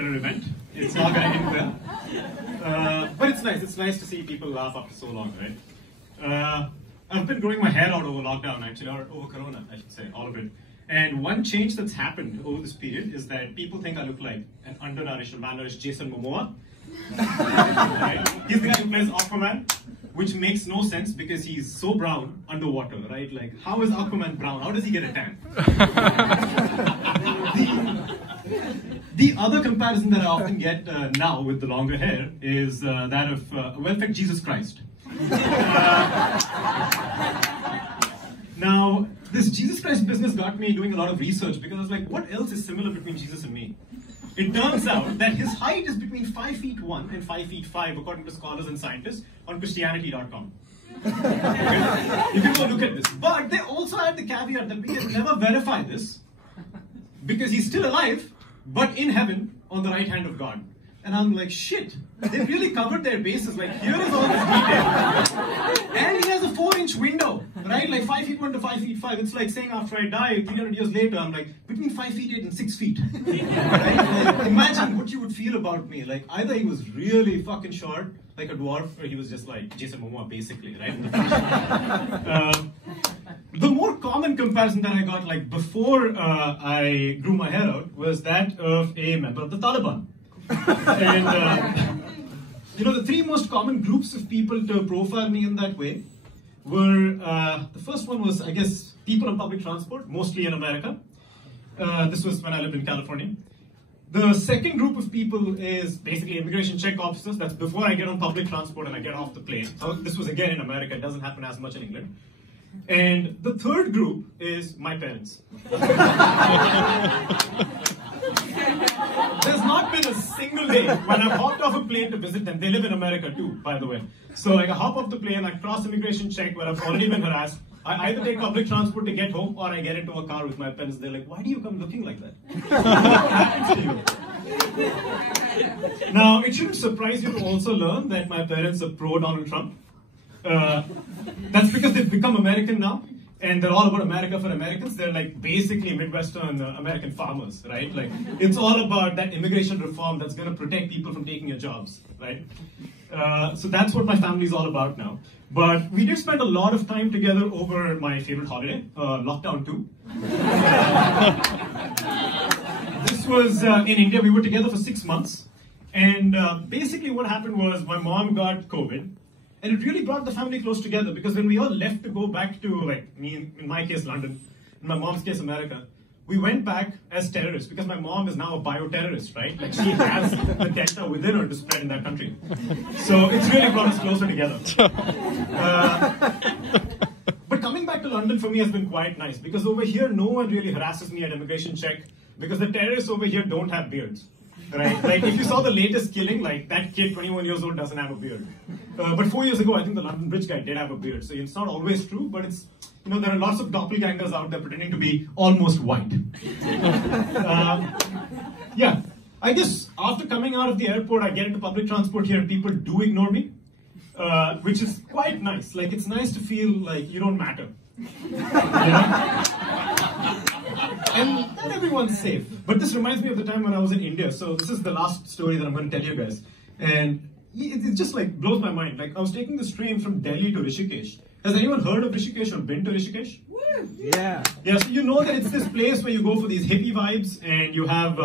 Twitter event. It's not going to end well. But it's nice. It's nice to see people laugh after so long, right? I've been growing my hair out over lockdown, actually, or over Corona, I should say, all of it. And one change that's happened over this period is that people think I look like an undernourished, malnourished Jason Momoa. Right? He's the guy who plays Aquaman, which makes no sense because he's so brown underwater, right? Like, how is Aquaman brown? How does he get a tan? The other comparison that I often get now with the longer hair is that of a well-fed Jesus Christ. Now, this Jesus Christ business got me doing a lot of research because I was like, what else is similar between Jesus and me? It turns out that his height is between 5'1" and 5'5", according to scholars and scientists on Christianity.com. Okay? You can go look at this. But they also had the caveat that we can never verify this because he's still alive, but in heaven on the right hand of God. And I'm like, shit, they really covered their bases. Like, here is all this detail. And he has a 4-inch window, right? Like 5'1" to 5'5". It's like saying after I die, 300 years later, I'm like, between 5'8" and 6 feet. Right? Like, imagine what you would feel about me. Like, either he was really fucking short, like a dwarf, or he was just like Jason Momoa, basically, right? The more common comparison that I got, like, before I grew my hair out, was that of a member of the Taliban. And, you know, the 3 most common groups of people to profile me in that way were, the first one was, I guess, people on public transport, mostly in America. This was when I lived in California. The second group of people is basically immigration check officers. That's before I get on public transport and I get off the plane. So this was again in America. It doesn't happen as much in England. And the third group is my parents. There's not been a single day when I've hopped off a plane to visit them. They live in America too, by the way. So like I hop off the plane, I cross immigration check where I've already been harassed. I either take public transport to get home or I get into a car with my parents. They're like, why do you come looking like that? What happens to you? Now, it shouldn't surprise you to also learn that my parents are pro-Donald Trump. That's because they've become American now. And they're all about America for Americans. They're like basically Midwestern American farmers, right? Like it's all about that immigration reform that's going to protect people from taking your jobs, right? So that's what my family's all about now. But we did spend a lot of time together over my favorite holiday, Lockdown 2. This was in India. We were together for 6 months. And basically what happened was my mom got COVID. And it really brought the family close together because when we all left to go back to, like, me, in my case, London, in my mom's case, America, we went back as terrorists because my mom is now a bioterrorist, right? Like, she has the Delta within her to spread in that country. So it's really brought us closer together. But coming back to London for me has been quite nice because over here, no one really harasses me at immigration check because the terrorists over here don't have beards. Right? Like, if you saw the latest killing, like, that kid, 21 years old, doesn't have a beard. But 4 years ago, I think the London Bridge guy did have a beard. So it's not always true, but it's, you know, there are lots of doppelgangers out there pretending to be almost white. Yeah. I guess after coming out of the airport, I get into public transport here and people do ignore me, which is quite nice. Like, it's nice to feel like you don't matter. You know? And not everyone's safe. But this reminds me of the time when I was in India. So this is the last story that I'm going to tell you guys. And it just like blows my mind. Like I was taking this train from Delhi to Rishikesh. Has anyone heard of Rishikesh or been to Rishikesh? Yeah. Yeah, so you know that it's this place where you go for these hippie vibes and you have,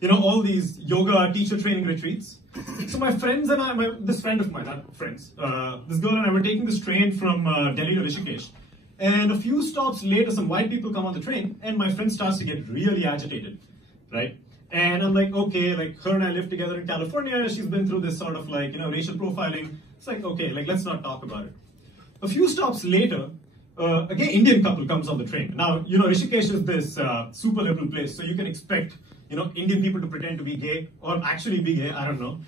you know, all these yoga teacher training retreats. So my friends and I, this friend of mine, not friends, this girl and I were taking this train from Delhi to Rishikesh. And a few stops later, some white people come on the train, and my friend starts to get really agitated, right? And I'm like, okay, like her and I live together in California. She's been through this sort of like, you know, racial profiling. It's like, okay, like let's not talk about it. A few stops later, again, Indian couple comes on the train. Now, you know, Rishikesh is this super liberal place, so you can expect, you know, Indian people to pretend to be gay or actually be gay. I don't know,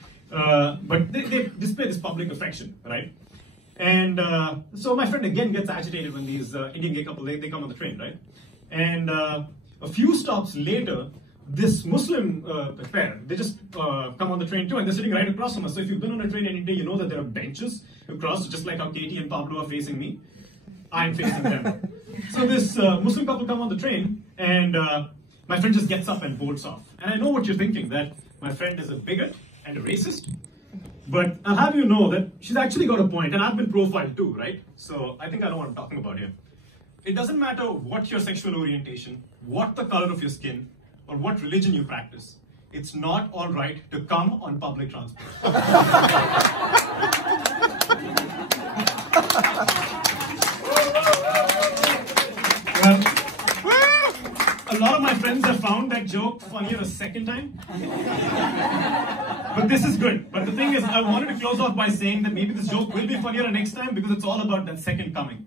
but they display this public affection, right? And so my friend again gets agitated when these Indian gay couple, they come on the train, right? And a few stops later, this Muslim pair, they just come on the train too, and they're sitting right across from us. So if you've been on a train in India, you know that there are benches across, just like how Katie and Pablo are facing me. I'm facing them. So this Muslim couple come on the train, and my friend just gets up and bolts off. And I know what you're thinking, that my friend is a bigot and a racist. But I'll have you know that she's actually got a point, and I've been profiled too, right? So I think I know what I'm talking about here. It doesn't matter what your sexual orientation, what the color of your skin, or what religion you practice. It's not all right to come on public transport. Well, a lot of my friends have found that joke funnier a second time. But this is good. But the thing is, I wanted to close off by saying that maybe this joke will be funnier next time because it's all about that second coming.